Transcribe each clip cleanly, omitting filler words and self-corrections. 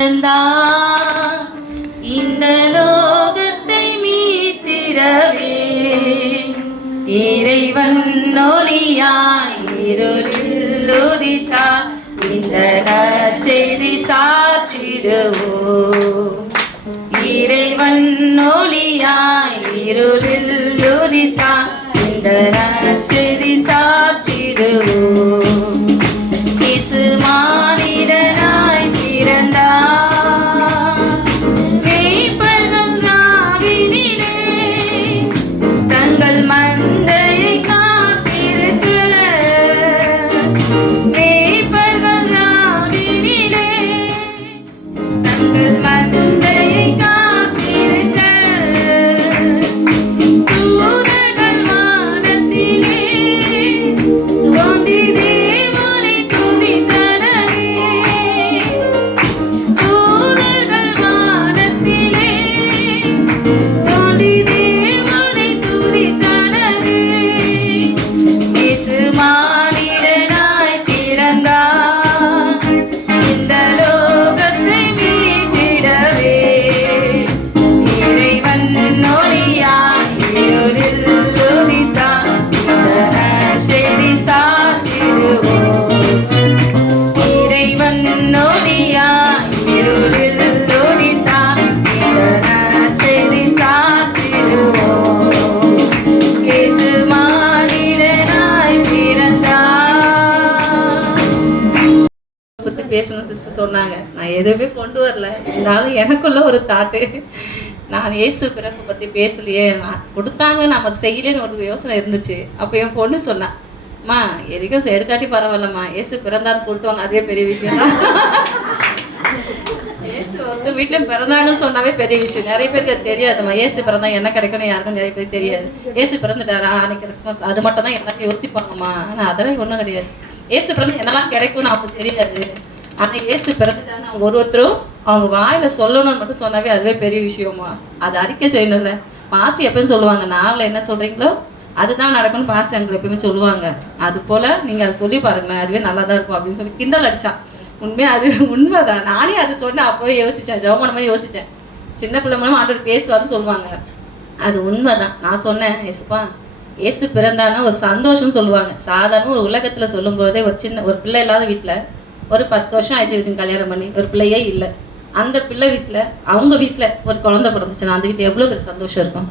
இந்த லோகத்தை மீட்டிடவே இறைவன் ஒளியாய் இருளில் உதித்தார். இந்த நற்செய்தி சாற்றிடுவோம். இறைவன் ஒளியாய் இருளில் உதித்தார். இந்த நற்செய்தி சாற்றிடுவோம். இயேசு மானிடனாய் பிறந்தார். மேய்ப்பர்கள் நாவினிலே தங்கள் மந்தையை காத்திருக்க. மேய்ப்பர்கள் நாவினிலே தங்கள் மந்தையை காத்திருக்க. தூதர்கள் வானத்திலே தோன்றி தேவனை துதித்தனரே. தூதர்கள் வானத்திலே தோன்றி தேவனை துதித்தனரே. இயேசு மானிடனாய் பிறந்தார். இந்த லோகத்தை மீட்டிடவே இறைவன் ஒளியாய் இருளில் உதித்தார். இந்த நற்செய்தி சாற்றிடுவோம். இறைவன் ஒளியாய் இருளில் உதித்தார். இந்த நற்செய்தி சாற்றிடுவோம். இயேசு மானிடனாய் பிறந்தார். பத்தி பேசணும் சிஸ்டர் சொன்னாங்க. நான் எதுவுமே கொண்டு வரல, இருந்தாலும் எனக்குள்ள ஒரு தாட்டு, நான் இயேசு பிறப்பு பற்றி பேசலையே, நான் கொடுத்தாங்க நம்ம செய்யலேன்னு ஒரு யோசனை இருந்துச்சு. அப்போ என் பொண்ணு சொன்னான், அம்மா எதுக்கும் எடுக்காட்டி பரவாயில்லம்மா, இயேசு பிறந்தாருன்னு சொல்லிட்டு வாங்க, அதே பெரிய விஷயம் தான். இயேசு வந்து வீட்டில் பிறந்தாங்கன்னு சொன்னாவே பெரிய விஷயம். நிறைய பேருக்கு அது தெரியாதும்மா. இயேசு பிறந்தா என்ன கிடைக்கும்னு யாருக்கும் நிறைய பேருக்கு தெரியாது. இயேசு பிறந்துட்டாரா அன்னைக்கு கிறிஸ்மஸ், அது மட்டும் தான் எல்லாரும் யோசிப்பாங்கம்மா. ஆனால் அதெல்லாம் ஒன்றும் கிடையாது. இயேசு பிறந்து என்னெல்லாம் கிடைக்கும்னு அவங்களுக்கு தெரியாது. ஆனால் இயேசு பிறந்துட்டாங்க அவங்க ஒருத்தரும் அவங்க வாயில சொல்லணும்னு மட்டும் சொன்னாவே அதுவே பெரிய விஷயமா. அது அறிக்கை செய்யணும்ல. பாஸ்டர் எப்பயும் சொல்லுவாங்க, நாவல என்ன சொல்றீங்களோ அதுதான் நடக்கும்னு பாஸ்டர் எங்களுக்கு எப்பயுமே சொல்லுவாங்க. அது போல நீங்க அதை சொல்லி பாருங்களேன், அதுவே நல்லா தான் இருக்கும் அப்படின்னு சொல்லி கிண்டல் அடிச்சான். உண்மையா அது உண்மைதான். நானே அது சொன்னேன். அப்போவே யோசிச்சேன், ஜெபமானமே யோசிச்சேன். சின்ன பிள்ளை மூலமா ஆண்டவர் பேசுவார்னு சொல்லுவாங்க. அது உண்மைதான். நான் சொன்னேன், ஏசுப்பா இயேசு பிறந்தானா ஒரு சந்தோஷம் சொல்லுவாங்க. சாதாரண ஒரு உலகத்துல சொல்லும் போதே ஒரு பிள்ளை இல்லாத வீட்டுல ஒரு 10 வருஷம் ஆயிடுச்சு கல்யாணம் பண்ணி, ஒரு பிள்ளையே இல்லை. அந்த பிள்ளை வீட்டில் அவங்க வீட்டில் ஒரு குழந்தை பிறந்துச்சுன்னா அந்த வீட்டில் எவ்வளோ பெரிய சந்தோஷம் இருக்கும்.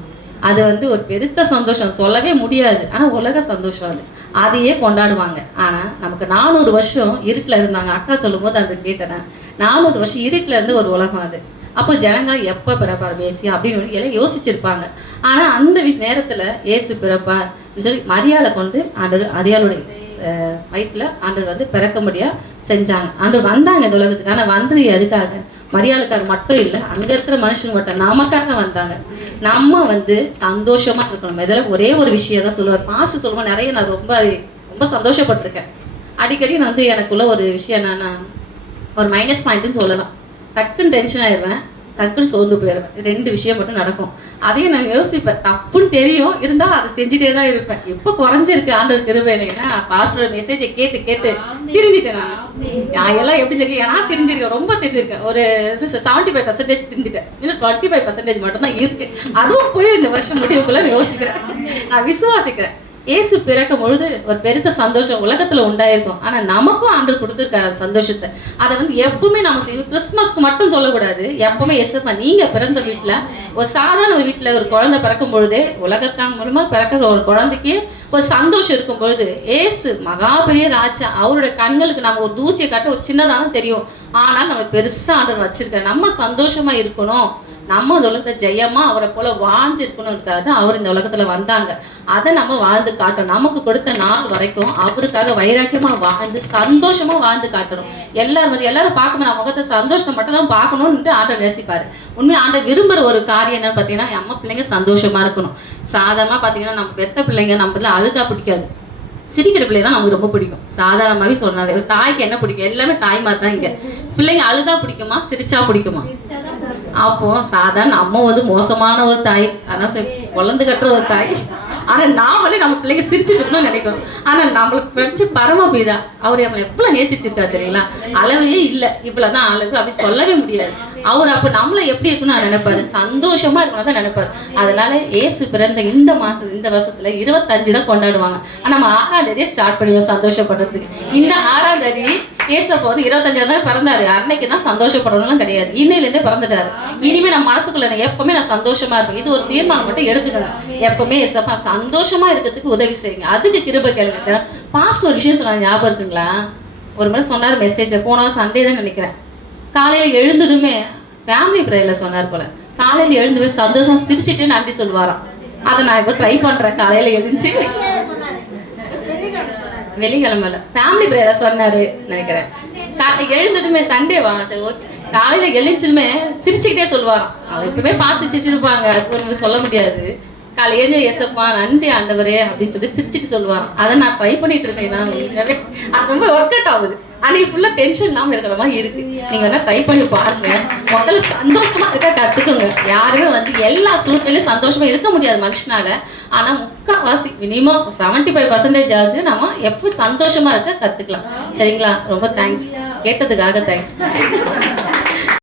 அது வந்து ஒரு பெருத்த சந்தோஷம், சொல்லவே முடியாது. ஆனால் உலக சந்தோஷம் அது, அதையே கொண்டாடுவாங்க. ஆனால் நமக்கு 400 வருஷம் இருட்டில் இருந்தாங்க. அக்கா சொல்லும்போது அந்த கேட்டேன், 400 வருஷம் இருட்டில் இருந்து ஒரு உலகம் அது. அப்போ ஜனங்கள் எப்போ பிறப்பார் மேசியா அப்படின்னு எல்லாம் யோசிச்சிருப்பாங்க. ஆனால் அந்த நேரத்தில் இயேசு பிறப்பார் சொல்லி மரியாதை கொண்டு மரியாளுடைய வயிற்றுல ஆண்டவர் வந்து பிறக்க முடியா செஞ்சாங்க. ஆண்டவர் வந்தாங்க இந்த உலகத்துக்கு. ஆனால் வந்தது எதுக்காக? மரியாதைக்காக மட்டும் இல்லை, அங்கே இருக்கிற மனுஷங்க மட்டும் நமக்காக வந்தாங்க. நம்ம வந்து சந்தோஷமா இருக்கணும். இதெல்லாம் ஒரே ஒரு விஷயம் தான் சொல்லுவார். பாஸ்டர் சொல்லுவோம் நிறைய. நான் ரொம்ப ரொம்ப சந்தோஷப்பட்டிருக்கேன். அடிக்கடி நான் வந்து எனக்குள்ள ஒரு விஷயம் என்னன்னா, ஒரு மைனஸ் பாயிண்ட்னு சொல்லலாம். டக்குன்னு டென்ஷன் ஆயிடுவேன், டக்குன்னு சோர்ந்து போயிடுவேன். 2 விஷயம் மட்டும் நடக்கும். அதையும் நான் யோசிப்பேன். தப்புன்னு தெரியும், இருந்தால் அதை செஞ்சுட்டே தான் இருப்பேன். எப்போ குறைஞ்சிருக்கு ஆண்டவர் கிருபையிலேன்னா, பாஸ்டரோட மெசேஜை கேட்டு கேட்டு திருந்திட்டேன். நான் எல்லாம் எப்படி தெரியும், நான் தெரிஞ்சிருக்கேன், ரொம்ப தெரிஞ்சிருக்கேன். ஒரு 75% திருந்திட்டேன். இன்னும் 25% மட்டும்தான் இருக்கு. அதுவும் போய் இந்த வருஷம் முடிவுக்குள்ள யோசிக்கிறேன். நான் விசுவாசிக்கிறேன். இயேசு பிறக்கும் பொழுது ஒரு பெருத்த சந்தோஷம் உலகத்துல உண்டாயிருக்கும். ஆனா நமக்கும் ஆண்டவர் கொடுத்துருக்காரு அந்த சந்தோஷத்தை. அதை வந்து எப்பவுமே நம்ம செய்யணும். கிறிஸ்துமஸ்க்கு மட்டும் சொல்லக்கூடாது. எப்பவுமே இயேசுப்பா நீங்க பிறந்த வீட்டுல, ஒரு சாதாரண ஒரு வீட்டுல ஒரு குழந்தை பிறக்கும் பொழுதே, உலகத்தாங்க மூலமா பிறக்கிற ஒரு குழந்தைக்கு ஒரு சந்தோஷம் இருக்கும் பொழுது, ஏசு மகா பெரிய ராஜா, அவருடைய கண்களுக்கு நம்ம ஒரு தூசியை காட்ட ஒரு சின்னதான தெரியும். ஆனால் நம்ம பெருசா ஆண்டவர் வச்சிருக்காரு. நம்ம சந்தோஷமா இருக்கணும், நம்ம இந்த உலகத்தை ஜெயமா அவரை போல வாழ்ந்து இருக்கணும்னுக்காக அவர் இந்த உலகத்துல வந்தாங்க. அதை நம்ம வாழ்ந்து காட்டணும். நமக்கு கொடுத்த நாள் வரைக்கும் அவருக்காக வைராக்கியமா வாழ்ந்து சந்தோஷமா வாழ்ந்து காட்டணும். எல்லாரும் பார்க்கணும், நம்ம முகத்தை சந்தோஷத்தை மட்டும் தான் பார்க்கணும்னு ஆண்டவர் நேசிப்பாரு. உண்மையை ஆண்டவர் விரும்புற ஒரு காரியம் என்னன்னு பார்த்தீங்கன்னா, அம்மா பிள்ளைங்க சந்தோஷமா இருக்கணும். சாதாரணமா பார்த்தீங்கன்னா நம்ம பெத்த பிள்ளைங்க நம்ம அழுதா பிடிக்காது, சிரிக்கிற பிள்ளை தான் நமக்கு ரொம்ப பிடிக்கும். சாதாரணமாகவே சொன்னாவே ஒரு தாய்க்கு என்ன பிடிக்கும்? எல்லாமே தாய் மாதிரி தான். இங்கே பிள்ளைங்க அழுதா பிடிக்குமா, சிரிச்சா பிடிக்குமா? அப்போ சாதாரண அம்மா வந்து மோசமான ஒரு தாய், அதான் குழந்தை கட்டுற ஒரு தாய். ஆனால் நாமளே நம்ம பிள்ளைங்க சிரிச்சுட்டு இருக்கணும்னு நினைக்கிறோம். ஆனால் நம்மளுக்கு படிச்சு பரமபிதா அவர் நம்மளை எவ்வளோ நேசிச்சிருக்காரு தெரியுங்களா? அளவே இல்லை, இவ்வளோதான் அளவு அப்படி சொல்லவே முடியாது. அவர் அப்போ நம்மளை எப்படி இருக்கணும்னு நினைப்பாரு, சந்தோஷமா இருக்கணும் தான் நினைப்பாரு. அதனால ஏசு பிறந்த இந்த வருஷத்துல 25 தான் கொண்டாடுவாங்க. ஆனால் நம்ம 6ஆம் தேதியே ஸ்டார்ட் பண்ணிடுவோம் சந்தோஷப்படுறதுக்கு. இந்த 6ஆம் தேதி ஏசப்பா வந்து 25 தான் பிறந்தாரு, அன்னைக்கு தான் சந்தோஷப்படணும்லாம் கிடையாது, இன்னையிலேருந்தே பிறந்துட்டாரு. இனிமே நம்ம மனசுக்குள்ள எப்பவுமே நான் சந்தோஷமா இருப்பேன். இது ஒரு தீர்மானம் மட்டும் எடுத்துக்கோங்க. எப்பவுமே ஏசப்பா சந்தோஷமா இருக்கிறதுக்கு உதவி செய்யுங்க, அதுக்கு கிருபை கேளுங்க. பாஸ்ட் ஒரு விஷயம் சொன்னாங்க, ஞாபகம் இருக்குங்களா? ஒரு மாதிரி சொன்னார் மெசேஜ், போன சண்டே தான் நினைக்கிறேன். காலையில் எழுந்ததுமே ஃபேமிலி ப்ரேயரில் சொன்னார் போல, காலையில் எழுந்துமே சந்தோஷமா சிரிச்சுட்டு நன்றி சொல்லுவாராம். அதை நான் இப்போ ட்ரை பண்ணுறேன். காலையில் எழுந்துச்சு வெள்ளிக்கிழமையில ஃபேமிலி ப்ரேயர் சொன்னார் நினைக்கிறேன். காலையில் எழுந்ததுமே சண்டேவா, சரி ஓகே, காலையில் எழுந்ததுமே சிரிச்சுக்கிட்டே சொல்லுவாராம். அவர் எப்பவுமே பாசி சிரிச்சிருப்பாங்க, அது ஒன்று சொல்ல முடியாது. காலையில் எழுந்து ஏசப்பா நன்றி ஆண்டவரே அப்படின்னு சொல்லி சிரிச்சுட்டு சொல்லுவாராம். அதை நான் ட்ரை பண்ணிட்டு இருக்கேன். நான் அது ரொம்ப ஒர்க் அவுட் ஆகுது. அன்னைக்கு ஃபுல்லாக டென்ஷன் இல்லாமல் இருக்கிற மாதிரி இருக்கு. நீங்கள் வேணால் ட்ரை பண்ணி பாருங்க. முதல்ல சந்தோஷமாக இருக்க கற்றுக்குங்க. யாருமே வந்து எல்லா சூழ்நிலையும் சந்தோஷமாக இருக்க முடியாது மனுஷனால. ஆனால் முக்கால்வாசி மினிமம் 75% ஆச்சு நம்ம எப்போ சந்தோஷமாக இருக்க கற்றுக்கலாம். சரிங்களா? ரொம்ப தேங்க்ஸ், கேட்டதுக்காக தேங்க்ஸ்.